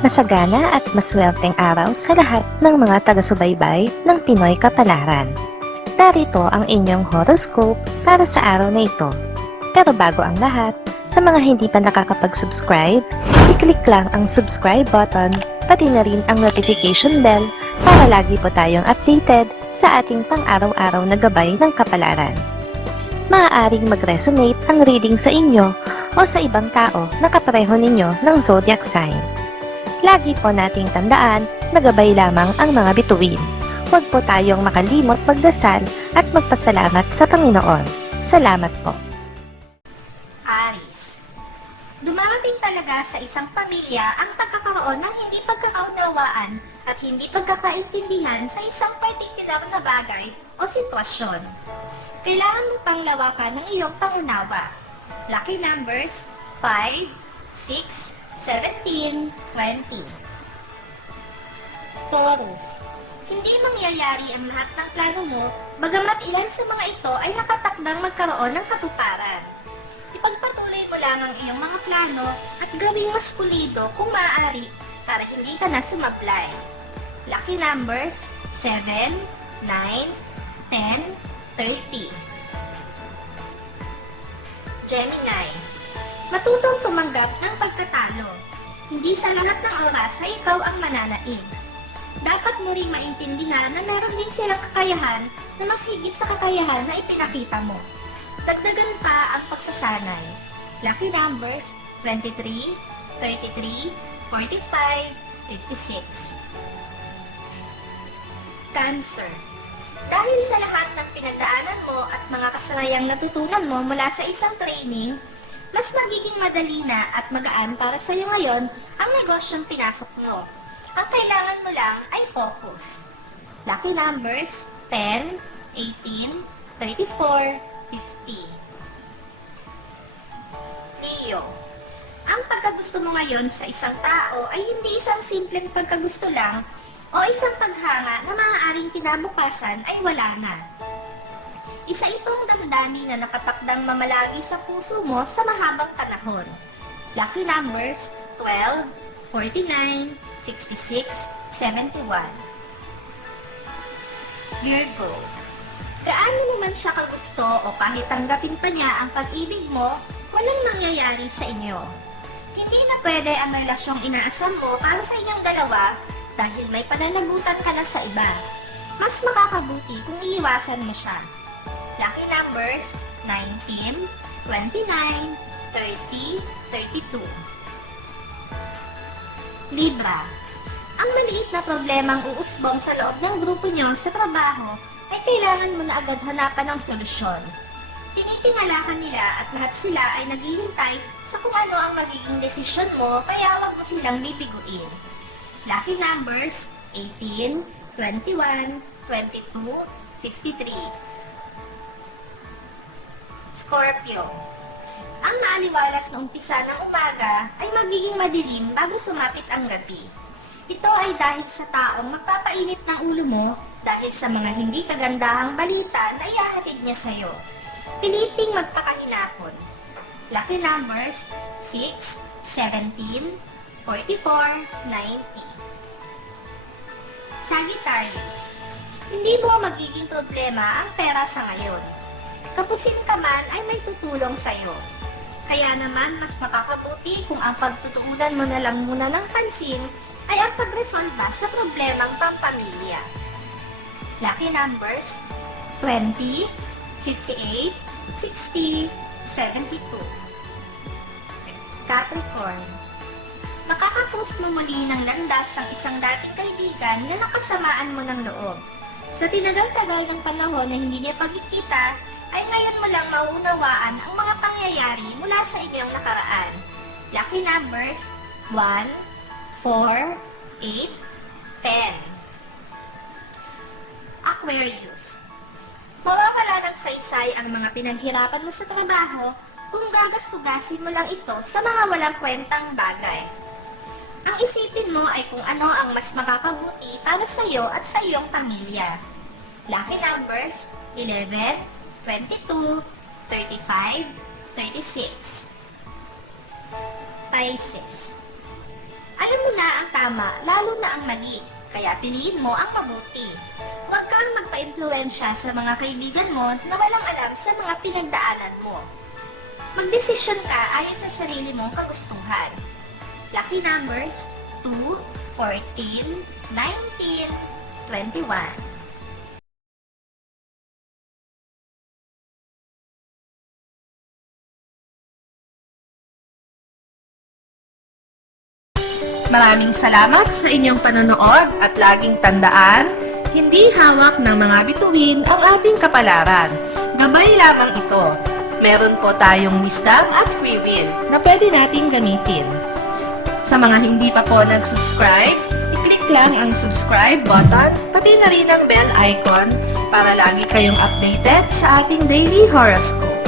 Masagana at maswerteng araw sa lahat ng mga taga-subaybay ng Pinoy Kapalaran. Narito ang inyong horoscope para sa araw na ito. Pero bago ang lahat, sa mga hindi pa nakakapag-subscribe, i-click lang ang subscribe button, pati na rin ang notification bell para lagi po tayong updated sa ating pang-araw-araw na gabay ng kapalaran. Maaaring mag-resonate ang reading sa inyo o sa ibang tao na kapareho ninyo ng zodiac sign. Lagi po nating tandaan na gabay lamang ang mga bituin. Huwag po tayong makalimot magdasal at magpasalamat sa Panginoon. Salamat po. Aries. Dumarating talaga sa isang pamilya ang pagkakaroon ng hindi pagkakaunawaan at hindi pagkakaintindihan sa isang particular na bagay o sitwasyon. Kailangan mo pang lawakan ng iyong pangunawa. Lucky numbers 5, 6, 17, 20. Taurus. Hindi mangyayari ang lahat ng plano mo, bagamat ilan sa mga ito ay nakatakdang magkaroon ng katuparan. Ipagpatuloy mo lang ang iyong mga plano at gawing mas pulido kung maaari para hindi ka na sumablay. Lucky numbers 7, 9, 10, 30. Gemini. Matutong tumanggap ng pagkatalo. Hindi sa lahat ng oras ay ikaw ang mananaig. Dapat mo ring maintindihan na meron din silang kakayahan na mas higit sa kakayahan na ipinakita mo. Dagdagan pa ang pagsasanay. Lucky numbers 23, 33, 45, 56. Cancer. Dahil sa lahat ng pinagdaanan mo at mga kasanayang natutunan mo mula sa isang training, mas magiging madali na at magaan para sa iyo ngayon ang negosyong pinasok mo. Ang kailangan mo lang ay focus. Lucky numbers 10, 18, 34, 50. Leo. Ang pagkagusto mo ngayon sa isang tao ay hindi isang simpleng pagkagusto lang o isang paghanga na maaaring kinabukasan ay wala na. Isa itong damdamin na nakatakdang mamalagi sa puso mo sa mahabang panahon. Lucky numbers 12, 49, 66, 71. Virgo. Gaano naman siya kagusto o kahit tanggapin pa niya ang pag-ibig mo, walang mangyayari sa inyo. Hindi na pwede ang relasyong inaasam mo para sa inyong dalawa dahil may pananagutan ka na sa iba. Mas makakabuti kung iiwasan mo siya. Lucky numbers 19, 29, 30, 32. Libra. Ang maliit na problemang uusbong sa loob ng grupo niyo sa trabaho ay kailangan mo na agad hanapan ng solusyon. Tinitingalakan nila at lahat sila ay naghihintay sa kung ano ang magiging desisyon mo kaya huwag mo silang bibiguin. Lucky numbers 18, 21, 22, 53. Scorpio. Ang maaliwalas na umpisa ng umaga ay magiging madilim bago sumapit ang gabi. Ito ay dahil sa taong magpapainit ng ulo mo dahil sa mga hindi kagandahang balita na ihahatid niya sa iyo. Piliting magpakahinapon. Lucky numbers 6, 17, 44, 90. Sagittarius. Hindi mo magiging problema ang pera sa ngayon. Kapusin ka man ay may tutulong sa iyo. Kaya naman mas makakabuti kung ang pagtutuunan mo na lang muna ng pansin ay ang pagresolba sa problemang pampamilya. Lucky numbers 20, 58, 60, 72. Capricorn. Makakapos mo muli ng landas ang isang dating kaibigan na nakasamaan mo ng loob. Sa tinagal-tagal ng panahon na hindi niya pagkikita, ay ngayon mo lang mauunawaan ang mga pangyayari mula sa inyong nakaraan. Lucky numbers 1, 4, 8, 10. Aquarius. Mawawala ng saysay ang mga pinaghirapan mo sa trabaho kung gagasugasin mo lang ito sa mga walang kwentang bagay. Ang isipin mo ay kung ano ang mas makakabuti para sa iyo at sa iyong pamilya. Lucky numbers 11, 22, 35, 36. Pisces. Alam mo na ang tama, lalo na ang mali. Kaya piliin mo ang mabuti. Huwag kang magpa-impluensya sa mga kaibigan mo na walang alam sa mga pinagdaanan mo. Magdesisyon ka ayon sa sarili mong kagustuhan. Lucky numbers 2, 14, 19, 21. Maraming salamat sa inyong panonood at laging tandaan, hindi hawak ng mga bituin ang ating kapalaran. Gabay lamang ito. Meron po tayong wisdom at free will na pwede nating gamitin. Sa mga hindi pa po nag-subscribe, i-click lang ang subscribe button, pati na rin ang bell icon para lagi kayong updated sa ating daily horoscope.